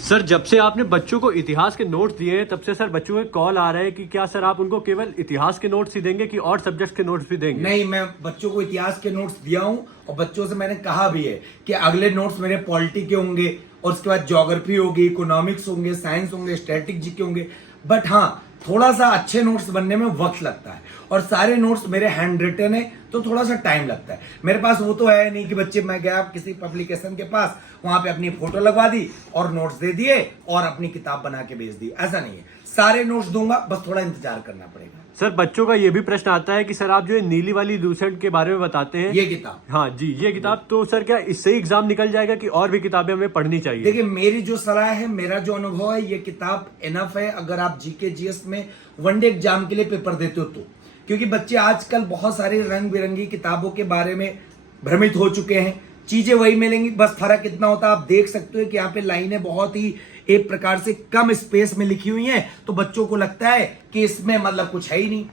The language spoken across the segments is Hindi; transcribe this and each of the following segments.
सर जब से आपने बच्चों को इतिहास के नोट्स दिए हैं तब से सर बच्चों के कॉल आ रहे हैं कि क्या सर आप उनको केवल इतिहास के नोट्स ही देंगे कि और सब्जेक्ट्स के नोट्स भी देंगे? नहीं, मैं बच्चों को इतिहास के नोट्स दिया हूं और बच्चों से मैंने कहा भी है कि अगले नोट्स मेरे पॉलिटी के होंगे और उसके बाद ज्योग्राफी होगी, इकोनॉमिक्स होंगे, साइंस होंगे, स्टैटिक जीके होंगे। बट हाँ, थोड़ा सा अच्छे नोट्स बनने में वक्त लगता है और सारे नोट्स मेरे हैंड रिटन है तो थोड़ा सा टाइम लगता है। मेरे पास वो तो है नहीं कि बच्चे मैं गया किसी पब्लिकेशन के पास, वहां पे अपनी फोटो लगवा दी और नोट्स दे दिए और अपनी किताब बना के भेज दी। ऐसा नहीं है, सारे नोट्स दूंगा, बस थोड़ा इंतजार करना पड़ेगा। सर बच्चों का ये भी प्रश्न आता है कि सर आप जो ये नीली वाली लूसेंट के बारे में बताते हैं, ये किताब, हाँ जी ये किताब, तो सर क्या इससे ही एग्जाम निकल जाएगा कि और भी किताबें हमें पढ़नी चाहिए? देखिए, मेरी जो सलाह है, मेरा जो अनुभव है, ये किताब इनफ है अगर आप जीके जीएस में वनडे एग्जाम के लिए पेपर देते हो तो। क्योंकि बच्चे आजकल बहुत सारी रंग बिरंगी किताबों के बारे में भ्रमित हो चुके हैं। चीजें वही मिलेंगी, बस फर्क इतना होता है, आप देख सकते हो कि यहाँ पे लाइनें बहुत ही एक प्रकार से कम स्पेस में लिखी हुई हैं, तो बच्चों को लगता है कि इसमें मतलब कुछ है ही नहीं।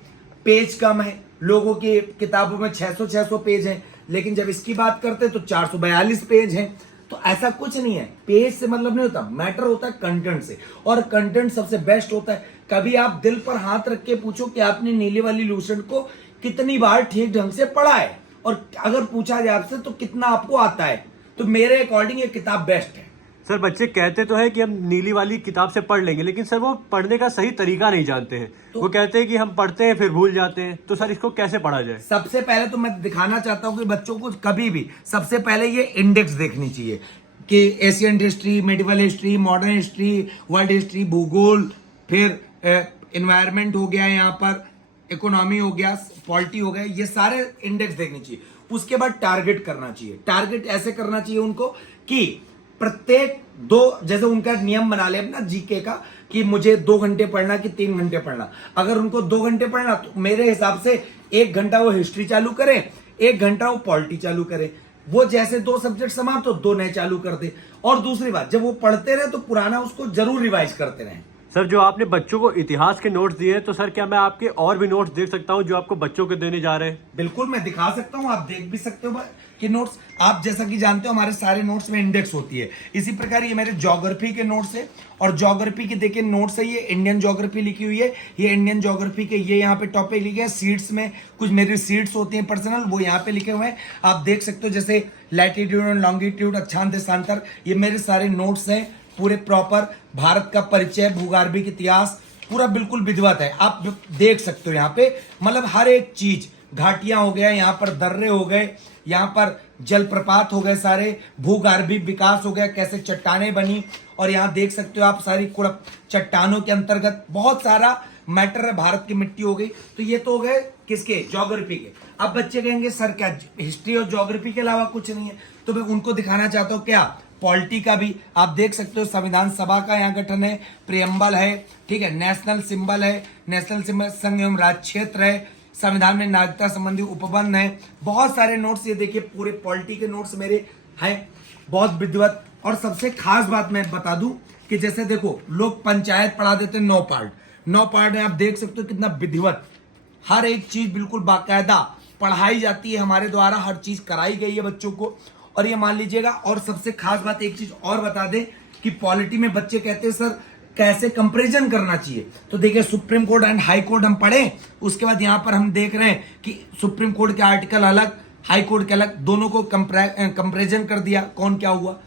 पेज कम है, लोगों की किताबों में 600 पेज हैं, लेकिन जब इसकी बात करते हैं तो 442 पेज हैं। तो ऐसा कुछ नहीं है, पेज से मतलब नहीं होता, मैटर होता है कंटेंट से, और कंटेंट सबसे बेस्ट होता है। कभी आप दिल पर हाथ रख के पूछो कि आपने नीली वाली लूसेंट को कितनी बार ठीक ढंग से पढ़ा है, और अगर पूछा जाए आपसे तो कितना आपको आता है, तो मेरे अकॉर्डिंग ये किताब बेस्ट है। सर बच्चे कहते तो है कि हम नीली वाली किताब से पढ़ लेंगे, लेकिन सर वो पढ़ने का सही तरीका नहीं जानते हैं। तो वो कहते हैं कि हम पढ़ते हैं फिर भूल जाते हैं, तो सर इसको कैसे पढ़ा जाए? सबसे पहले तो मैं दिखाना चाहता हूं कि बच्चों को कभी भी सबसे पहले ये इंडेक्स देखनी चाहिए कि Asian history, medieval history, modern history, world history, भूगोल, फिर एनवायरमेंट हो गया, यहाँ पर इकोनॉमी हो गया, पॉलिटी हो गया, ये सारे इंडेक्स देखने चाहिए। उसके बाद टारगेट करना चाहिए। टारगेट ऐसे करना चाहिए उनको कि प्रत्येक जैसे उनका नियम बना ले अपना जीके का कि मुझे 2 घंटे पढ़ना कि 3 घंटे पढ़ना। अगर उनको 2 घंटे पढ़ना तो मेरे हिसाब से 1 घंटा वो हिस्ट्री चालू करें, 1 घंटा वो पॉलिटी चालू करें। वो जैसे 2 सब्जेक्ट समाप्त हो 2 नए चालू कर दे। और दूसरी बात, जब वो पढ़ते रहे तो पुराना उसको जरूर रिवाइज करते रहे। सर जो आपने बच्चों को इतिहास के नोट्स दिए हैं, तो सर क्या मैं आपके और भी नोट्स देख सकता हूं जो आपको बच्चों के देने जा रहे हैं? बिल्कुल, मैं दिखा सकता हूं, आप देख भी सकते हो कि नोट्स। आप जैसा कि जानते हो हमारे सारे नोट्स में इंडेक्स होती है। इसी प्रकार ये मेरे ज्योग्राफी के नोट्स है, और ज्योग्राफी के देखिए नोट्स है, ये इंडियन ज्योग्राफी लिखी हुई है। ये इंडियन ज्योग्राफी के ये यहाँ पे टॉपिक लिखे हैं। सीट्स में कुछ मेरी सीट्स होती हैं पर्सनल, वो यहाँ पे लिखे हुए हैं, आप देख सकते हो। जैसे लैटिट्यूड एंड लॉन्गिट्यूड, अक्षांश देशांतर, ये मेरे सारे नोट्स हैं पूरे प्रॉपर। भारत का परिचय, भूगर्भिक इतिहास पूरा बिल्कुल विधिवत है, आप देख सकते हो। यहाँ पे मतलब हर एक चीज, घाटियां हो गया, यहाँ पर दर्रे हो गए, यहाँ पर जलप्रपात हो गए, सारे भूगर्भिक विकास हो गया, कैसे चट्टानें बनी, और यहाँ देख सकते हो आप सारी चट्टानों के अंतर्गत बहुत सारा मैटर है। भारत की मिट्टी हो गई। तो ये तो हो गए किसके, ज्योग्राफी के। अब बच्चे कहेंगे सर क्या हिस्ट्री और ज्योग्राफी के अलावा कुछ नहीं है, तो मैं उनको दिखाना चाहता हूँ क्या पॉलिटी का भी आप देख सकते हो। संविधान सभा का यहाँ गठन है, प्रियम्बल है, ठीक है, नेशनल सिंबल है, नेशनल सिंबल संघ एवं राज्य क्षेत्र है, संविधान में नागरिकता संबंधी उपबंध है, बहुत सारे नोट्स। ये देखिए पूरे पॉलिटी के नोट्स मेरे हैं, बहुत विधिवत। और सबसे खास बात मैं बता दूं कि जैसे देखो लोग पंचायत पढ़ा देते हैं 9 पार्ट है, आप देख सकते हो कितना विधिवत, हर एक चीज बिल्कुल बाकायदा पढ़ाई जाती है हमारे द्वारा, हर चीज कराई गई है बच्चों को। और ये मान लीजिएगा, और सबसे खास बात एक चीज और बता दें कि पॉलिटी में बच्चे कहते हैं सर कैसे कंपैरिजन करना चाहिए, तो देखिए supreme court and high court हम पढ़े, उसके बाद यहाँ पर हम देख रहे हैं कि सुप्रीम कोर्ट के आर्टिकल अलग, हाई कोर्ट के अलग, दोनों को कंपैरिजन कर दिया, कौन क्या हुआ,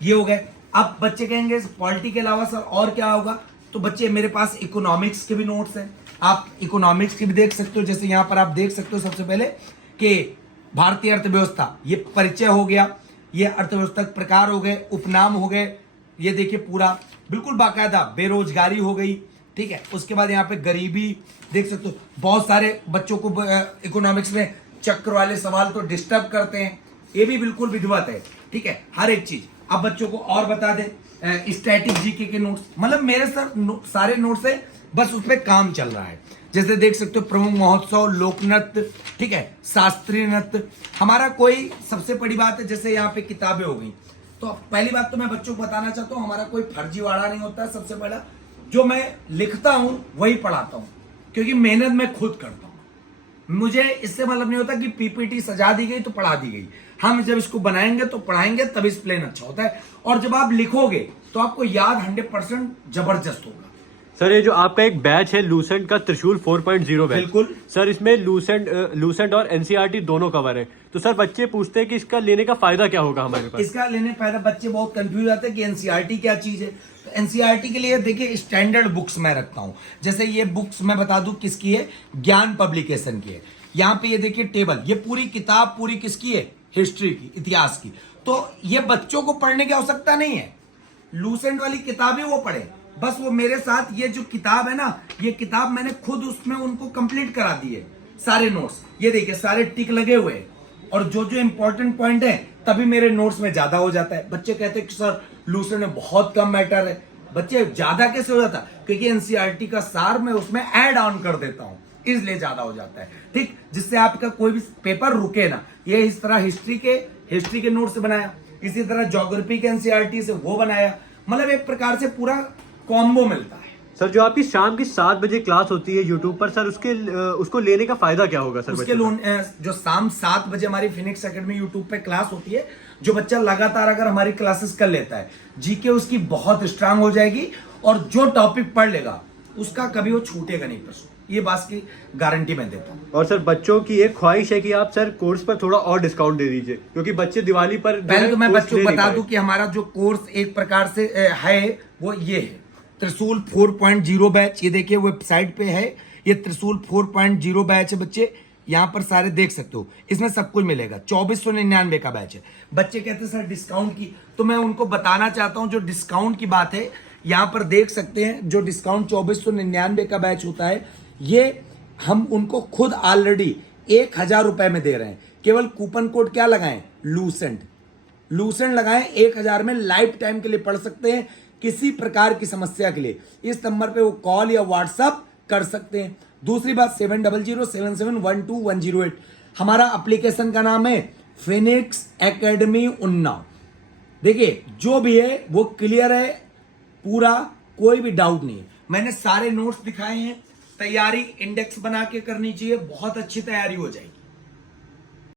ये हो गए। अब बच्चे कहेंगे पॉलिटी के अलावा सर और क्या होगा, तो बच्चे मेरे पास इकोनॉमिक्स के भी नोट्स हैं, आप इकोनॉमिक्स के भी देख सकते हो। जैसे यहाँ पर आप देख सकते हो सबसे पहले कि भारतीय अर्थव्यवस्था, ये परिचय हो गया, ये अर्थव्यवस्था के प्रकार हो गए, उपनाम हो गए, ये देखिए पूरा बिल्कुल बाकायदा, बेरोजगारी हो गई, ठीक है। उसके बाद यहाँ पे गरीबी देख सकते हो। बहुत सारे बच्चों को इकोनॉमिक्स में चक्र वाले सवाल तो डिस्टर्ब करते हैं, ये भी बिल्कुल विधिवत है, ठीक है, हर एक चीज। अब बच्चों को और बता दें स्टैटिक जीके के नोट्स, मतलब मेरे सर सारे नोट्स है, बस उसपे काम चल रहा है। जैसे देख सकते हो प्रमुख महोत्सव, लोक नृत्य, ठीक है, शास्त्रीय नृत्य। हमारा कोई सबसे बड़ी बात है, जैसे यहाँ पे किताबें हो गई, तो पहली बात तो मैं बच्चों को बताना चाहता हूँ, हमारा कोई फर्जीवाड़ा नहीं होता है। सबसे पहला जो मैं लिखता हूं वही पढ़ाता हूं, क्योंकि मेहनत मैं खुद करता हूं। मुझे इससे मतलब नहीं होता कि पीपीटी सजा दी गई तो पढ़ा दी गई। हम जब इसको बनाएंगे तो पढ़ाएंगे, तब एक्सप्लेन अच्छा होता है। और जब आप लिखोगे तो आपको याद 100% जबरदस्त होगा। सर ये जो आपका एक बैच है लूसेंट का त्रिशूल 4.0 बैच, बिल्कुल। सर इसमें लूसेंट और एनसीईआरटी दोनों कवर है। तो सर बच्चे पूछते हैं कि इसका लेने का फायदा क्या होगा हमारे पास? इसका लेने फायदा, बच्चे बहुत कंफ्यूज आते हैं कि एनसीईआरटी क्या चीज है। तो एनसीईआरटी के लिए देखिए स्टैंडर्ड बुक्स मैं रखता हूं। जैसे ये बुक्स मैं बता दूं किसकी है, ज्ञान पब्लिकेशन की है। यहाँ पे ये देखिए टेबल, ये पूरी किताब पूरी किसकी है, हिस्ट्री की, इतिहास की। तो ये बच्चों को पढ़ने की आवश्यकता नहीं है, लूसेंट वाली किताबें वो पढ़े, बस वो मेरे साथ ये जो किताब है ना, ये किताब मैंने खुद उसमें उनको कंप्लीट करा दी है सारे नोट्स। ये देखिए सारे टिक लगे हुए हैं, और जो जो इंपॉर्टेंट पॉइंट है तभी मेरे नोट्स में ज्यादा हो जाता है। बच्चे कहते हैं कि सर लूसेंट में बहुत कम मैटर है। बच्चे ज्यादा कैसे हो जाता, क्योंकि एनसीईआरटी का सार मैं उसमें ऐड ऑन कर देता हूं, इसलिए ज्यादा हो जाता है। ठीक, जिससे आपका कोई भी पेपर रुके ना। ये इस तरह हिस्ट्री के नोट से बनाया, इसी तरह ज्योग्राफी के एनसीईआरटी से वो बनाया, मतलब एक प्रकार से पूरा कॉम्बो मिलता है। सर जो आपकी शाम की 7 बजे क्लास होती है यूट्यूब पर, सर उसको लेने का फायदा क्या होगा सर? उसके जो शाम 7 बजे हमारी फिनिक्स एकेडमी यूट्यूब पे क्लास होती है, जो बच्चा लगातार अगर हमारी क्लासेस कर लेता है, जीके उसकी बहुत स्ट्रांग हो जाएगी, और जो टॉपिक पढ़ लेगा उसका कभी वो छूटेगा नहीं प्रश्न, ये बात की गारंटी मैं देता हूँ। और सर बच्चों की एक ख्वाहिश है कि आप सर कोर्स पर थोड़ा और डिस्काउंट दे दीजिए, क्योंकि बच्चे दिवाली पर पहले तो मैं बच्चों को बता दूं कि हमारा जो कोर्स एक प्रकार से है वो ये है, त्रिशूल 4.0 बैच। ये देखिए वेबसाइट पे है, ये त्रिशूल 4.0 बैच है बच्चे, यहाँ पर सारे देख सकते हो, इसमें सब कुछ मिलेगा। 2499 का बैच है। बच्चे कहते हैं सर डिस्काउंट की, तो मैं उनको बताना चाहता हूँ जो डिस्काउंट की बात है, यहाँ पर देख सकते हैं जो डिस्काउंट 2499 का बैच होता है, ये हम उनको खुद ऑलरेडी 1000 रुपए में दे रहे हैं। केवल कूपन कोड क्या लगाएं, लूसेंट लगाएं, 1000 में लाइफ टाइम के लिए पढ़ सकते हैं, किसी प्रकार की समस्या के लिए इस नंबर पे वो कॉल या व्हाट्सएप कर सकते हैं। दूसरी बात 7007712108 हमारा एप्लीकेशन का नाम है फिनिक्स एकेडमी उन्नाव। देखिए जो भी है वो क्लियर है पूरा, कोई भी डाउट नहीं है। मैंने सारे नोट्स दिखाए हैं, तैयारी इंडेक्स बना के करनी चाहिए, बहुत अच्छी तैयारी हो जाएगी।